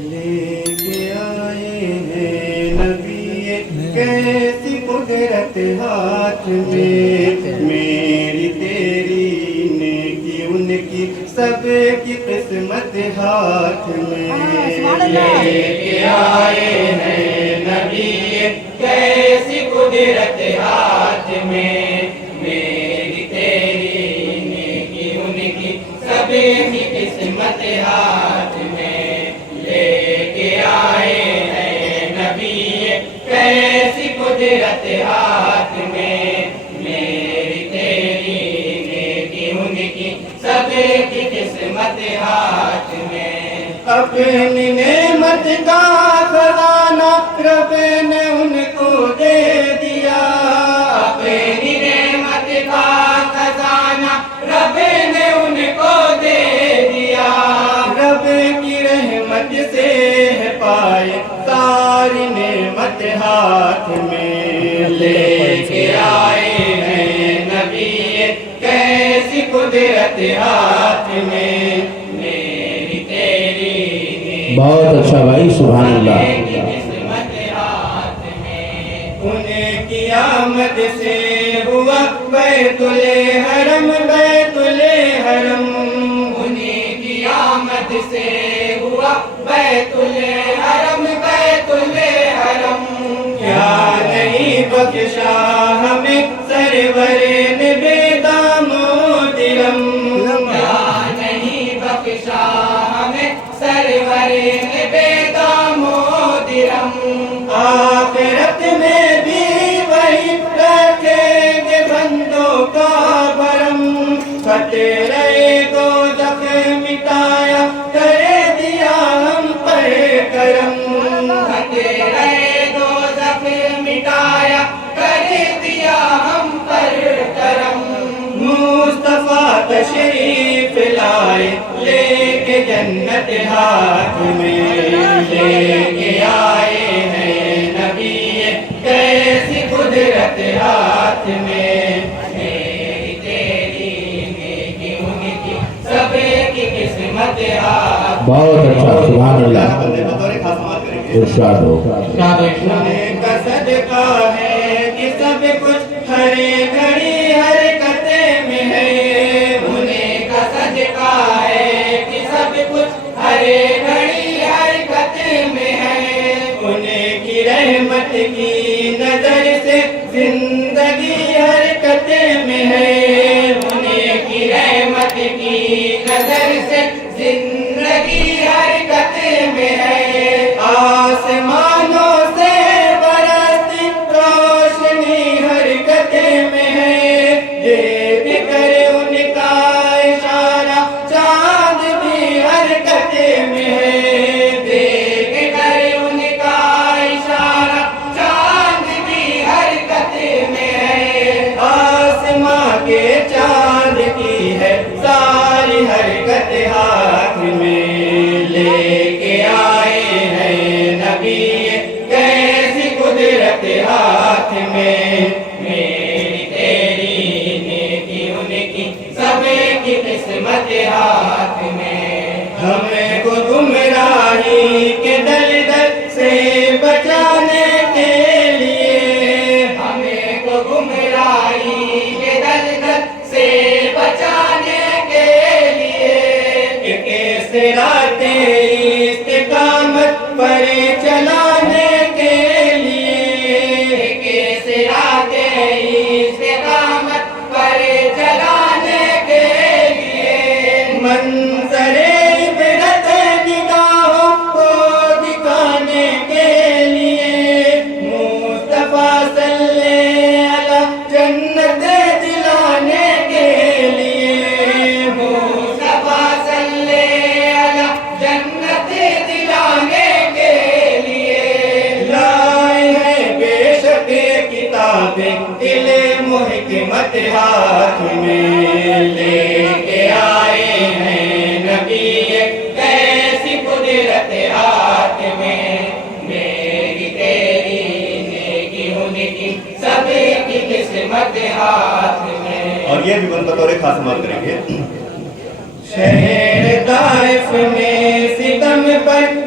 لے کے آئے ہیں نبی کیسی قدرت ہاتھ میں، میری تیری نیکی ان کی سب کی قسمت ہاتھ میں. لے کے آئے ہیں نبی کیسی قدرت ہاتھ میں، میری تیری نیکی ان کی سب کی قسمت ہاتھ میں. لے کے آئے ہیں نبی کیسی قدرت ہاتھ میں، میری تیری نیکی ان کی سب کی قسمت ہاتھ میں. اپنی نعمت کا خزانہ رب نے ان کو دے دیا، اپنی نعمت کا خزانہ رب نے ان کو دے دیا. رب کی رحمت سے ہے پائے ساری نعمت ہاتھ میں. لے کے آئے ہیں نبی کیسی قدرت ہاتھ میں، میری تیری بہت اچھا بھائی، سبحان اللہ. انہیں کی آمد سے ہوا بیت الحرم، بیت الحرم. انہیں کی آمد سے ہوا بیت الحرم، بیت الحرم. کیا نہیں بخشا ہمیں سرور نبی دام و درم، کیا نہیں بخشا ہمیں سرور نبی دام و درم. آخرت میں بھی وہی رکھیں گے بندوں کا بھرم، خطرے دوزخ مٹایا کر دیا ہم پر کرم. خطرے دوزخ مٹایا کر دیا ہم پر کرم. مصطفیٰ تشریف لائے لے کے جنت ہاتھ میں، لے کے آئے ہیں نبی کیسی قدرت ہاتھ میں، میری تیری نیکی ان کی سب کی قسمت ہاتھ. بہت اچھا، سبحان اللہ. بندے بطور خاص بات کریں گے. ارشاد ہو. انہیں کا صدقہ ہے کہ سب کچھ ہر گھڑی حرکت میں ہے. انہیں کا صدقہ ہے کہ سب کچھ ہر گھڑی حرکت میں ہے. انہیں کی رحمت کی نظر سے زندگی حرکت میں ہے. انہیں کی رحمت کی نظر سے زندگی حرکت میں ہے. آسمانوں سے برستی روشنی حرکت میں ہے. دیکھ کر ان کا اشارہ چاند بھی حرکت میں ہے. دیکھ کر ان کا اشارہ چاند بھی حرکت میں ہے. آسماں کے چاند کی ہے ساری حرکت ہاتھ میں. لے کے آئے ہیں نبی کیسی قدرت ہاتھ میں، میری تیری نیکی ان کی سب کی قسمت ہاتھ میں. ہمیں کو گمراہی کے دلدل سے بچانے کے لیے، ہمیں کو گمراہی کے دلدل سے بچانے کے لیے، کیسے راتے استقامت پر چلانے کے لیے، کیسے راتے استقامت پر چلانے کے لیے. منظر عبرت نگاہوں کو دکھانے کے لیے، مصطفیٰ صلی علی جنت دلانے کے لیے، مصطفیٰ صلی علی جنت دلانے کے لیے. لائے ہیں بے شک کتابیں علم و حکمت ہاتھ میں. لے کے آئے ہیں نبی کیسی قدرت ہاتھ میں، میری تیری نیکی ان کی سب کی قسمت ہاتھ میں. اور یہ بھی بطور خاص بات کریں گے. شہر طائف میں ستم پر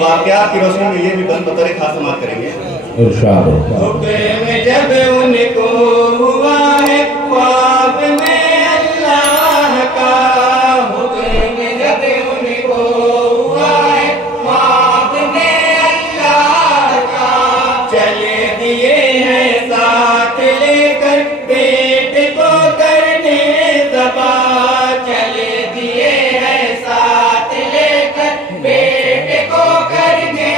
واقعات کی روشنی میں یہ بھی بطور خاص سماعت کریں گے. ارشاد ہے. حکم جب ان کو ہوا ہے خواب میں اللہ کا، حکم جب ان کو ہوا ہے خواب میں اللہ کا، چلے دیے ہیں ساتھ لے کر بیٹے کو کرنے ذبح، چلے دیے ہیں ساتھ لے کر بیٹے کو کرنے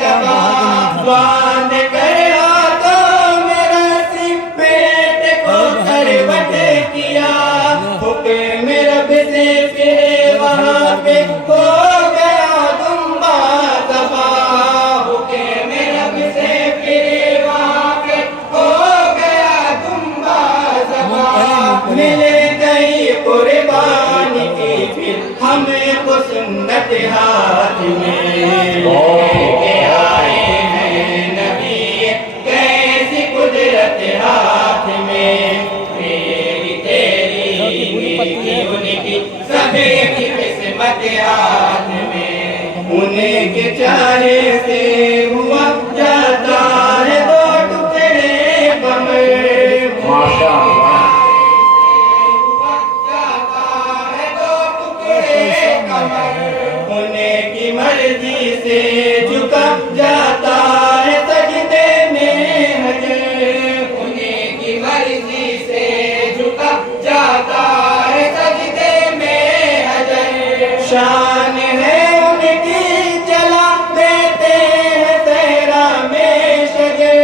ذبح، باندھ کر ہاتھوں میں رسی بیٹے کو کروٹ کیا، حکم رب سے پھر وہاں پہ ہو گیا دمبا ذبح، حکم رب سے پھر وہاں پہ ہو گیا دمبا ذبح، مل گئی قربانی کی پھر ہمیں کو سنت ہاتھ میں لے کے آئے ہیں نبی، کیسی قدرت ہاتھ میں، میری تیری نیکی ان کی سبھی کی قسمت ہاتھ میں، انہیں کے چاہے سے ہوا جاتا ہے دو ٹکڑے کمر، ماشاء اللہ. انہیں کی مرضی سے جھکا جاتا ہے سجدے میں حجر، انہیں کی مرضی سے جھکا جاتا ہے سجدے میں حجر، شان ہے ان کی چلا دیتے ہیں صحرا میں شجر،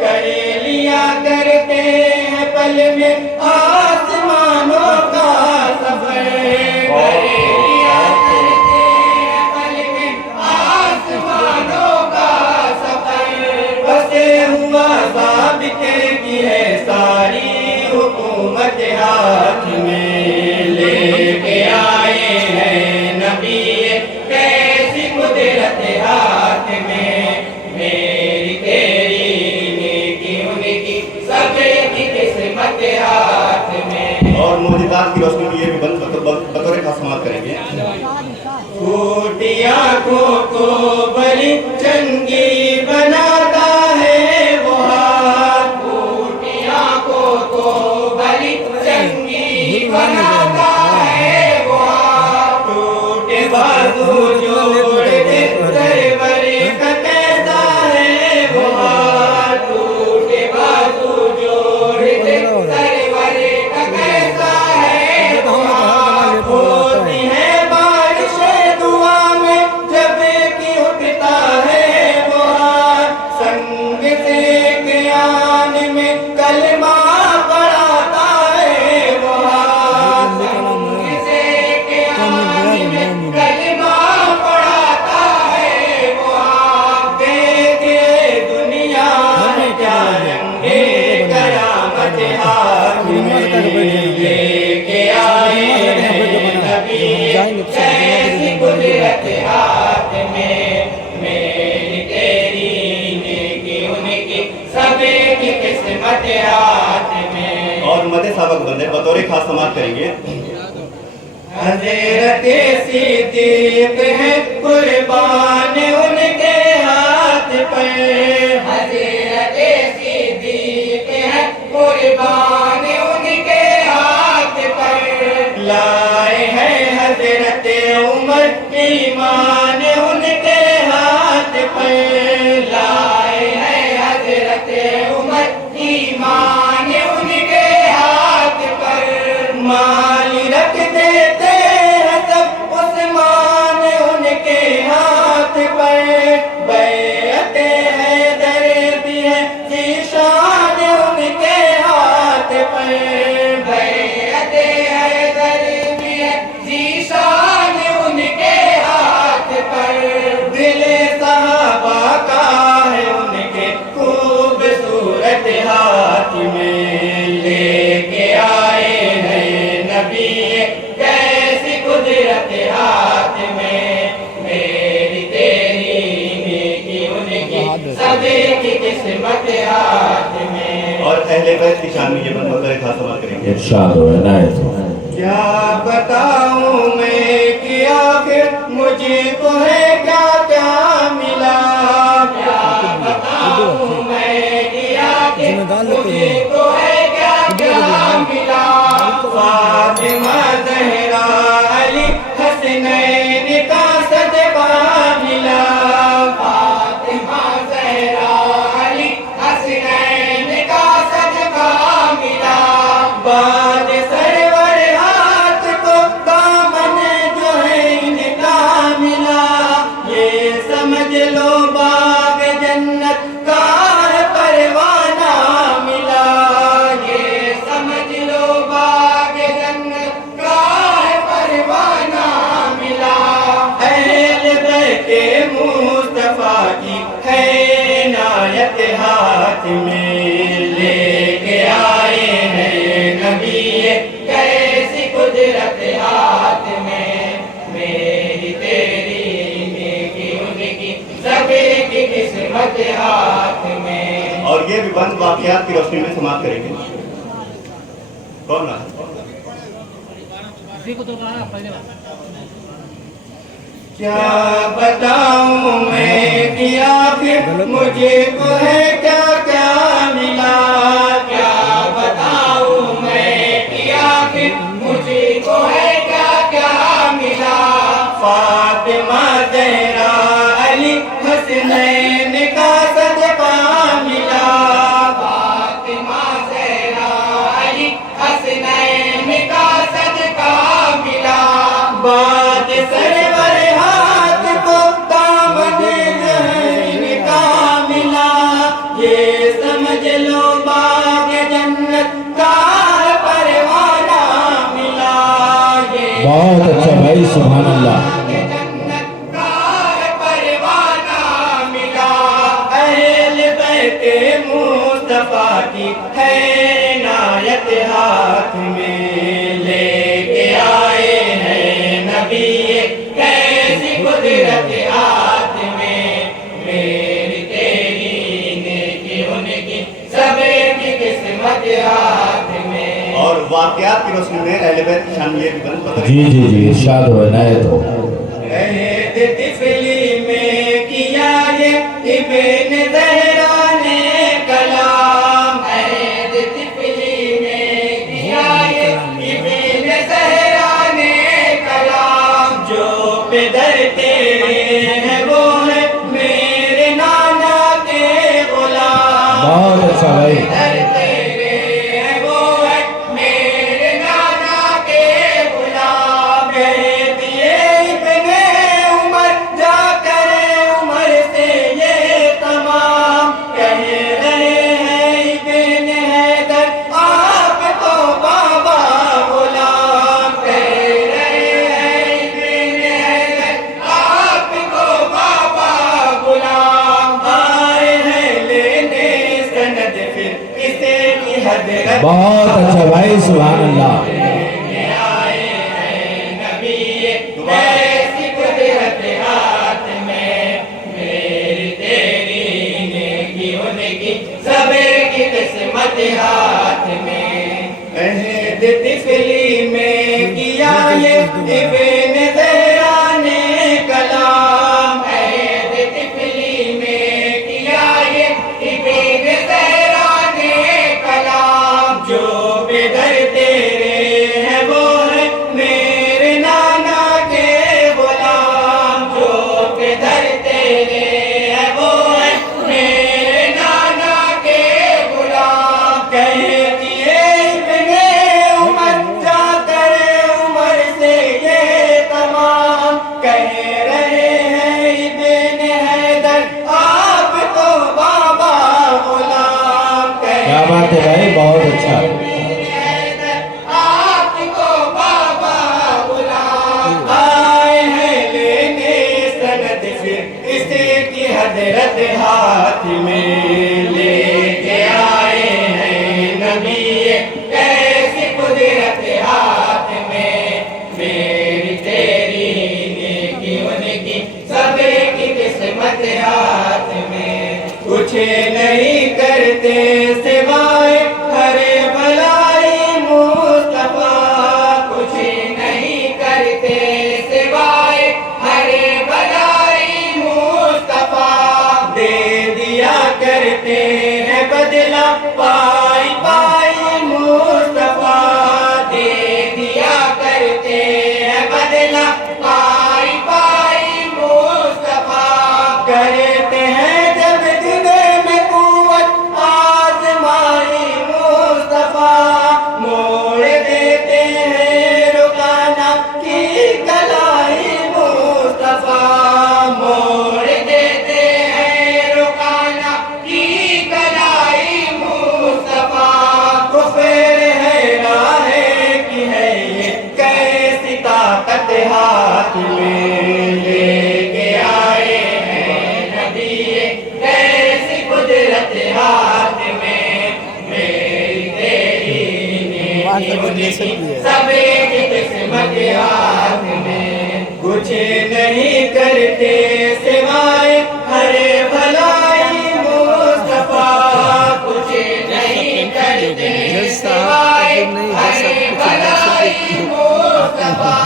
کر لیا کرتے ہیں پل میں آسمانوں کا سفر، کر لیا کرتے ہیں پل میں آسمانوں کا سفر، بسے ہوا ثابت کی ہے ساری حکومت ہاتھ میں، لے کے آئے ہیں نبی، کیسی قدرت ہاتھ میں، میری تیری نیکی ان کی سبھی کی قسمت ہاتھ میں، اور معجزات کی روشنی میں یہ بھی بطور خاص سماعت کریں گے. پھوٹی آنکھوں کو بلی چنگی بناتا ہے وہ ہاتھ، پھوٹی آنکھوں کو بلی چنگی بناتا ہے وہ ہاتھ، ٹوٹے بازو جوڑ دے سرور کا کیسا ہے وہ ہاتھ، ٹوٹے بازو جوڑ دے سرور کا کیسا ہے وہ ہاتھ، ہوتی ہے بارش دعا میں جب کی اٹھتا ہے وہ ہاتھ، سنگ سے قیان میں کلمہ پڑھاتا ہے وہ ہاتھ، سنگ سے قیان میں کلمہ پڑھاتا ہے وہ ہاتھ، دیکھے دنیا میں کیا رنگے کرامت ہاتھ میں، لے کے آئے ہیں نبی، کیسی قدرت ہاتھ میں، میری تیری نیکی ان کی سبھی کی قسمت ہاتھ میں، اور مد سابق بندے بطور خاص سماعت کریں گے. حضرت صدیق ہے قربان ان کے ہاتھ پر، حضرت صدیق ہے قربان ان کے ہاتھ عمر ایمان ان کے ہاتھ پر مال رکھ دیتے ہیں سب عثمان ان کے ہاتھ پر بیعت حیدر بھی ہے ذیشان ان کے ہاتھ پر بیعت حیدر بھی ہے ذیشان ان کے ہاتھ پر دل صحابہ کا ہے ان کے خوبصورت ہاتھ میں لے کے آئے ہیں نبی کیسی قدرت ہاتھ میں میری تیری نیکی ان کی سبھی کی قسمت ہاتھ میں اور اہل بیت کی شان میں یہ بند بطور خاص سماعت کریں گے ارشاد و عنایت ہو کیا بتاؤں میں کہ آخر مجھے کو ہے کیا کیا ملا کیا بتاؤں میں کہ آخر مجھے کو ہے کیا کیا ملا فاطمہ زہرا علی حسنین کا صدقہ ملا فاطمہ زہرا علی حسنین کا صدقہ ملا بعد سرور ہاتھ کو دامن جو ہے ان کا ملا یہ سمجھ لو باغ جنت کا پروانہ ملا یہ سمجھ لو باغ جنت کا پروانہ ملا اہل بیت مصطفیٰ کی ہے عنایت ہاتھ میں لے کے آئے ہیں نبی کیسی قدرت ہاتھ میں میری تیری نیکی ان کی سبھی کی قسمت ہاتھ میں اور یہ بھی بند واقعات کی روشنی میں سماعت کریں گے کون نا کیا بتاؤں میں کہ آخر مجھے کو ہے کیا کیا ملا کیا بتاؤں میں کہ آخر مجھے کو ہے کیا کیا ملا فاطمہ زہرا علی حسنین کا صدقہ ملا فاطمہ زہرا علی حسنین کا صدقہ ملا بعد سرور ہاتھ کو دامن جو ہے ان کا ملا یہ سمجھ لو باغ جنت کا پروانہ ملا یہ بہت اچھا بھائی سبحان اللہ جنت کا پروانہ ملا اہل بیت مصطفیٰ کی ہے عنایت ہاتھ میں لے کے آئے ہیں نبی کیسی قدرت ہاتھ میں میری تیری نیکی ان کی سبھی کی قسمت ہاتھ میں اور واقعات کی روشنی میں اہل بیت کی شان میں یہ بھی بند بطور جی جی جی ارشاد و عنایت ہو عہد طفلی میں کیا یہ ابن زہرا نے کلام عہد طفلی میں کیا یہ ابن زہرا نے کلام جو پدر تیرے ہیں وہ ہے میرے نانا کے غلام بہت اچھا بھائی پدر تیرے ہیں وہ ہے میرے نانا کے غلام کہہ دیے ابن عمر جا کر عمر سے یہ تمام کہہ رہے ہیں ابن حیدر آپ تو بابا غلام کہہ رہے ہیں ابن حیدر آپ کو بابا غلام آئے ہیں لینے سند پھر اسے کی حضرت بہت اچھا بھائی سبحان اللہ آئے ہیں نبی کیسی قدرت ہاتھ میں میری تیری نیکی ان کی سبھی کی قسمت ہاتھ میں عہد طفلی میں کیا یہ ابن زہرا نے کلام عہد طفلی میں کیا یہ ابن زہرا نے کلام جو پدر تیرے ہیں وہ ہے میرے نانا کے غلام جو پدر تیرے ہیں وہ ہے میرے نانا کے اچھا آپ کو بابا بلا آئے ہیں لینے سند پھر اس کی حضرت ہاتھ میں لے کے آئے ہیں نبی کیسی قدرت ہاتھ میں میری تیری نیکی ان کی سب کی قسمت ہاتھ میں کچھ نہیں کرتے سوائے ہر بھلائی مصطفیٰ کچھ نہیں کرتے سوائے ہر بھلائی مصطفیٰ دے دیا کرتے ہیں بدلہ پائی پائی مصطفیٰ دے دیا کرتے ہیں بدلہ پائی پائی مصطفیٰ کرتے ہیں جب دل میں قوت آزمائی مصطفیٰ موڑ دیتے ہیں رکانا کی کلائی مصطفیٰ موڑ دیتے ہیں رکانا کی کلائی مصطفیٰ کفر ہے راہ کی ہے یہ کیسی طاقت ہاتھ میں لے کے آئے ہیں نبی کیسی قدرت ہاتھ میں میری تیری نیکی سب کی قسمت ہاتھ میں کچھ نہیں کرتے سوائے ہر بھلائی مصطفیٰ کچھ نہیں کرتے سوائے ہر بھلائی مصطفیٰ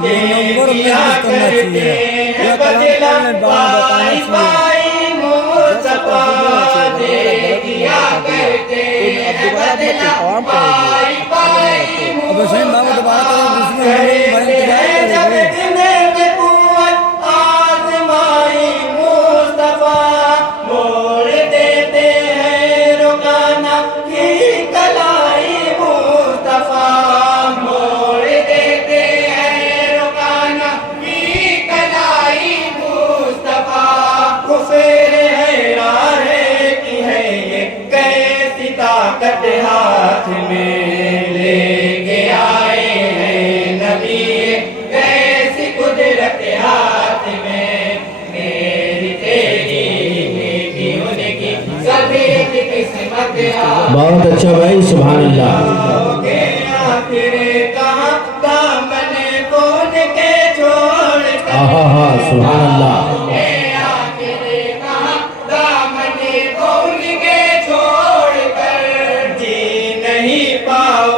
نمبر محنت کرنا چاہیے یا کلام پڑھنے بتانا چاہیے مصطفیٰ دے دیا کرتے اب حسین بابا دوبارہ آزمائی مصطفیٰ موڑ دیتے ہیں رکانا کی کلائی مصطفیٰ موڑ دیتے ہیں رکانا کی کلائی مصطفیٰ کفر ہے راہ کی ہے یہ کیسی طاقت ہاتھ میں لے کے آئے ہیں نبی کیسی قدرت ہاتھ میں میری تیری نیکی ان کی سبھی کی قسمت ہاتھ بہت اچھا بھائی سبحان اللہ کے آخر کہاں دامن کون کے چھوڑ کر آہا ہاں سبحان اللہ کے آخر کہاں دامن کون کے چھوڑ کر جی نہیں پاؤ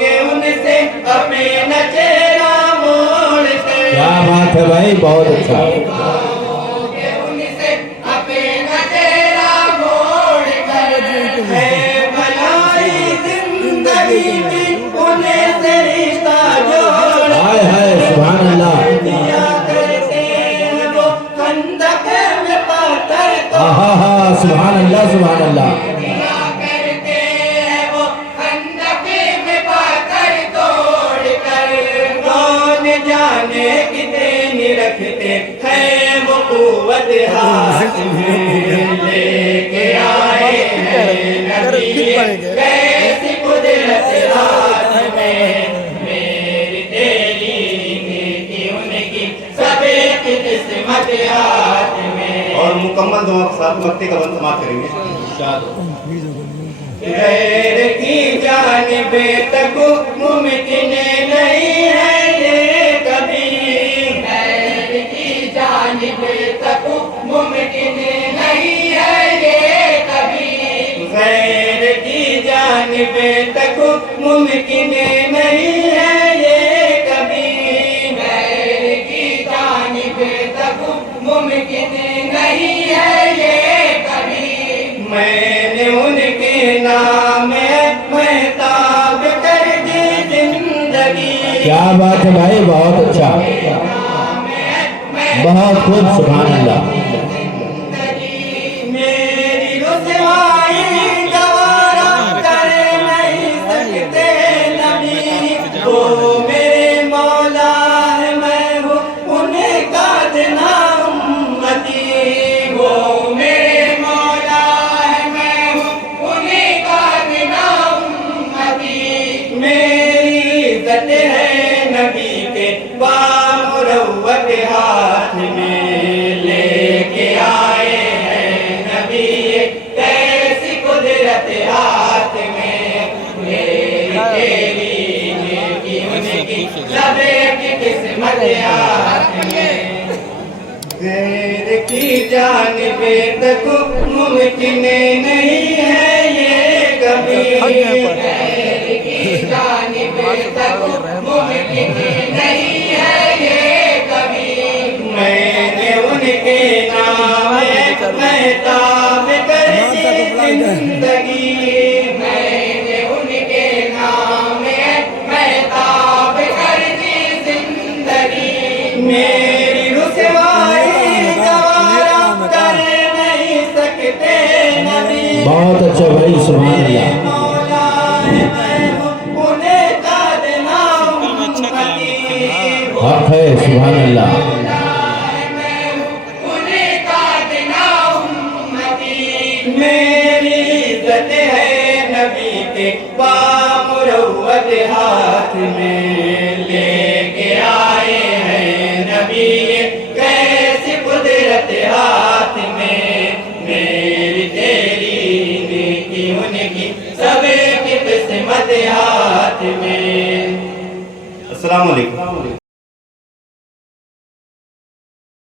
گے ان سے اپنا چہرہ موڑ کر کیا بات ہے بھائی بہت اچھا پاؤ گے ان سے اپنا چہرہ موڑ کر ہے بھلائی زندگی کی انہیں سے رشتہ جوڑ ہائے ہائے سبحان اللہ دیا کرتے ہیں وہ خندق میں پاتر آہا ہاں سبحان اللہ سبحان اللہ دیا کرتے ہیں وہ خندق میں پاتر توڑ کر کون جانے کتنی رکھتے ہیں وہ قوت ہاتھ میں لے کے آئے ہیں نبی کیسی قدرت ہاتھ میں میری تیری نیکی ان کی سب کی قسمت ہاتھ میں اور مکمل دعا کے ساتھ مکتے کا بند سماعت کریں گے غیر کی جانب تک ممکن نہیں ہے یہ کبھی غیر کی جانب تک ممکن نہیں ہے یہ کبھی غیر کی جانب تک ممکن نہیں ہے یہ کبھی غیر کی جانب تک ممکن نہیں ہے یہ کبھی میں نے ان کے نام محتاب کر دی زندگی کیا بات ہے بھائی بہت اچھا بہت خوب سبحان اللہ میری رسوائی گوارا کر نہیں سکتے نبی وہ میرے مولا ہے میں ہوں ان کا دنا امتی وہ میرے مولا ہے میں ہوں ان کا دنا امتی قسمت ہاتھ میں غیر کی جانب تک ممکن نہیں ہے یہ کبھی غیر کی جانب تک ممکن نہیں ہے یہ کبھی میں نے ان کے نام مہتاب کرتی زندگی میں نے ان کے نام مہتاب کرتی زندگی میری رسوائی گوارا کر نہیں سکتے نبی بہت اچھا بھائی سبحان اللہ مولا میں انہیں کا دینا امتی حق ہے سبحان اللہ میری عزت ہے نبی کے بامروت ہاتھ میں لے کے آئے ہیں نبی کیسی قدرت ہاتھ میں میری تیری نیکی ان کی سب کی قسمت ہاتھ میں السلام علیکم